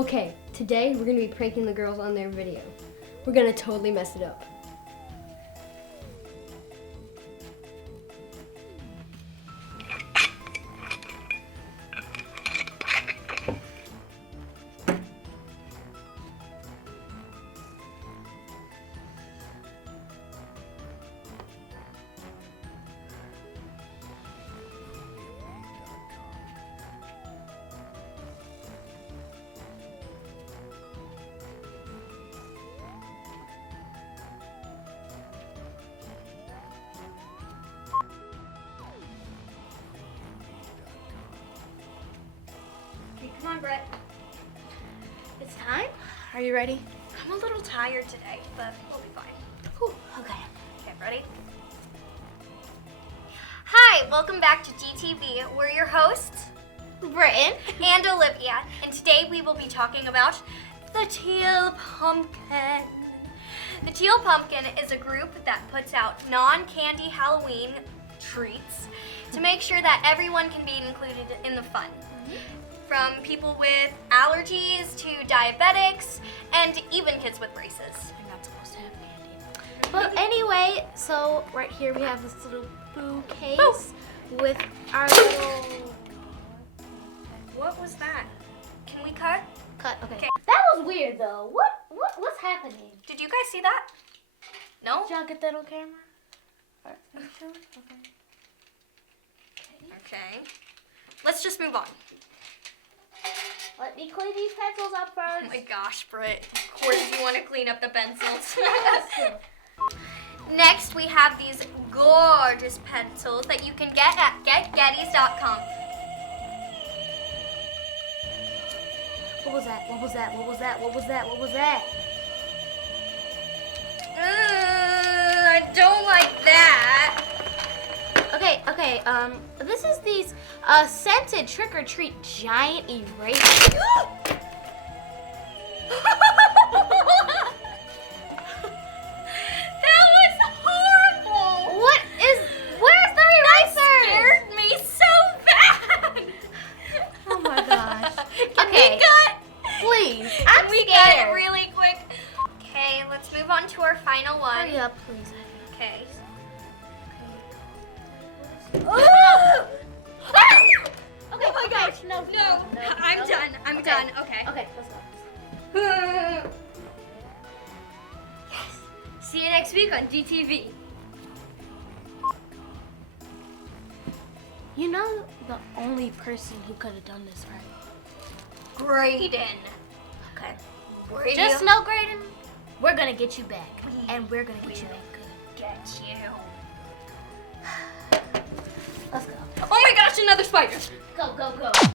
Okay, today we're gonna be pranking the girls on their video. We're gonna totally mess it up. Come on, Brit. It's time? Are you ready? I'm a little tired today, but we'll be fine. Whew, okay. Okay, ready? Hi, welcome back to GTV. We're your hosts, Brit and Olivia, and today we will be talking about the Teal Pumpkin. The Teal Pumpkin is a group that puts out non-candy Halloween treats to make sure that everyone can be included in the fun. From people with allergies to diabetics and even kids with braces. You're not supposed to have candy. But anyway, so right here we have this little case with our little... What was that? Can we cut? Cut, okay. Okay. That was weird though. What's happening? Did you guys see that? No? Did y'all get that on camera? Okay. Okay. Let's just move on. Let me clean these pencils up Oh first. my gosh, Brit. Of course you want to clean up the pencils. Next, we have these gorgeous pencils that you can get at getgettys.com. What was that? What was that? What was that? What was that? What was that? I don't like that. Okay, this is these scented trick-or-treat giant erasers. That was horrible. Where's the eraser? Scared me so bad. Oh my gosh. Can Okay, we cut? please. Can I'm we scared. cut really quick? Okay, let's move on to our final one. Hurry up, please. Okay. Okay, Oh my gosh, no. I'm done. I'm Okay. done. Okay. Okay, let's go. Yes. See you next week on GTV. You know the only person who could have done this, right? Graydon. Okay. Where Just know, Graydon, we're gonna get you back. And we're gonna get you back good. get you. Let's go. Oh my gosh, another spider. Go.